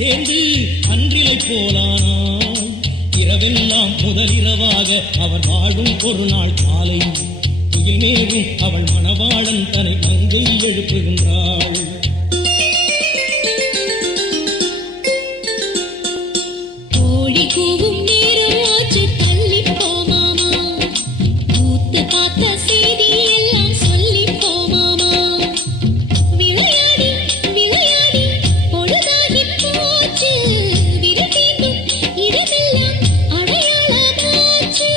சேர்ந்து அன்றிலை போலானாள். இரவெல்லாம் முதலிரவாக அவர் வாழும் ஒரு நாள் காலை துயில் மேவும் அவள் மணவாளன் தன்னை வந்து எழுப்புகின்றாள். கோழி கூவும் நேரம் ஆச்சு தள்ளி போமாமா, கூத்து பார்த்த செய்தி எல்லாம் சொல்லி போமாமா. விளையாடி விளையாடி பொழுதாகி போச்சு, விரதீண்டும் இடமெல்லாம் அடையாளமாச்சு.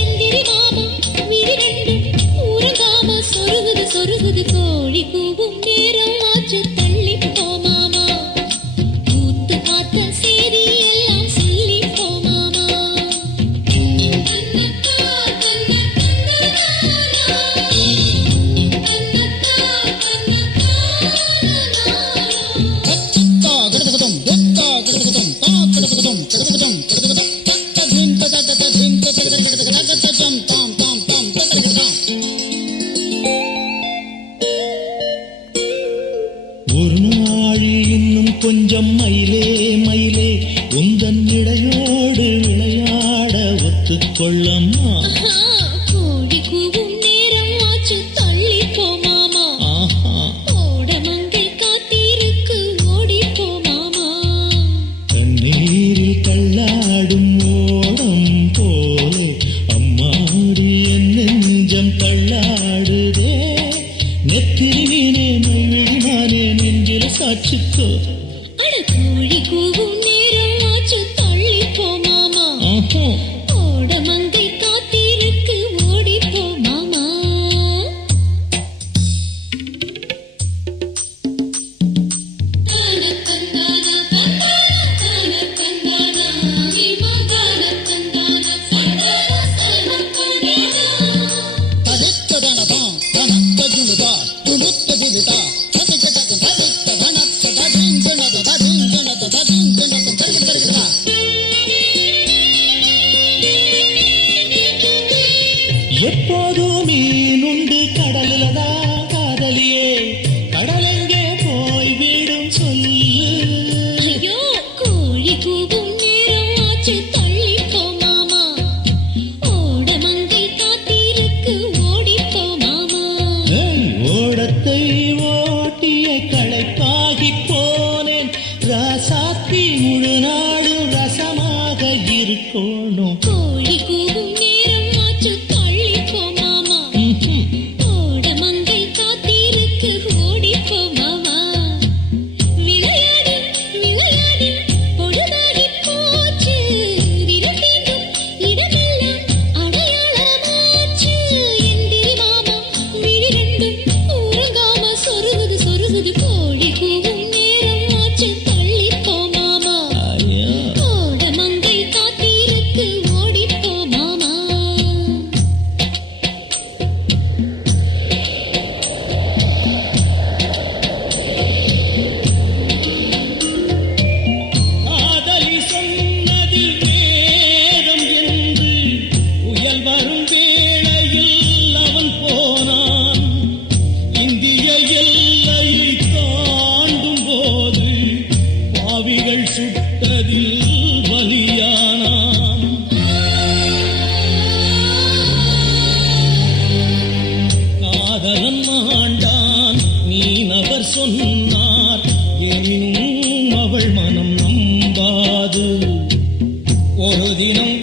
எந்திரி மாமா விரிரெண்டும் உறங்காம சொருகுது சொருகுது. கோழி கூவும் நேரம் ஆச்சு தள்ளி போமாமா, கூத்து பார்த்த செய்தி எல்லாம் சொல்லி போமாமா. கண்ணத்தா கண்ணத்தா ஒரு நாள் இன்னும் கொஞ்சம் மயிலே மயிலே உந்தன் இடையோடு விளையாட ஒத்துக்கொள்ளம்மா. கோழி கூவும் நேரம் ஆச்சு தள்ளி போமாமா, ஆஹா ஓடமங்கை காத்திருக்கு ஓடி போமாமா. கண்ணீரில் கல்லாடும் ஓடம் போலே அம்மாடி என் நெஞ்சம் தள்ளாடுதே. நெத்திரினே மைவிழினானே நெஞ்சில் சாட்சிக்கோ. அட கோழி கூவும் நேரம் ஆச்சு தள்ளி போமாமா, ஆஹா ஓடமங்கை காத்திருக்கு ஓடி போமாமா. எப்போதும் மீனுண்டு கடலிலதா காதலியே, கடலெங்கே போய் விடும் சொல்லு. ஐயோ கோழி கூவும் நேரம் ஆச்சு தள்ளி போமாமா, ஓடமங்கை காத்திருக்கு ஓடி போமாமா. ஓடத்தை ஓட்டிய களைப்பாகி போனேன், ராசாத்தி முழு நாடும் ரசமாக இருக்கணும். கோழி கூவும் நேரம் ஆச்சு தள்ளி போமாமா, ஓடமங்கை காத்திருக்கு ஓடி போமாமா. விளையாடி விளையாடி பொழுதாகி போச்சு, விரதீண்டும் இடமெல்லாம் அடையாளமாச்சு. எந்திரி மாமா விழிரெண்டும் உறங்காம சொருகுது சொருகுது. கோழி கூவும் நேரம் ஆச்சு தள்ளி போமாமா, ஓடமங்கை காத்திருக்கு ஓடி போமாமா. காதலி சொன்னது வேதம் என்று புயல் வரும் வேளையில் அவன் போனான். இந்திய எல்லையை தாண்டும் போது பாவிகள் சுட்டதில் பலியானான். காதலன் ஆண்டான் மீனவர் சொன்னார், எனினும் அவள் மனம் நம்பாது. ஒரு தினம்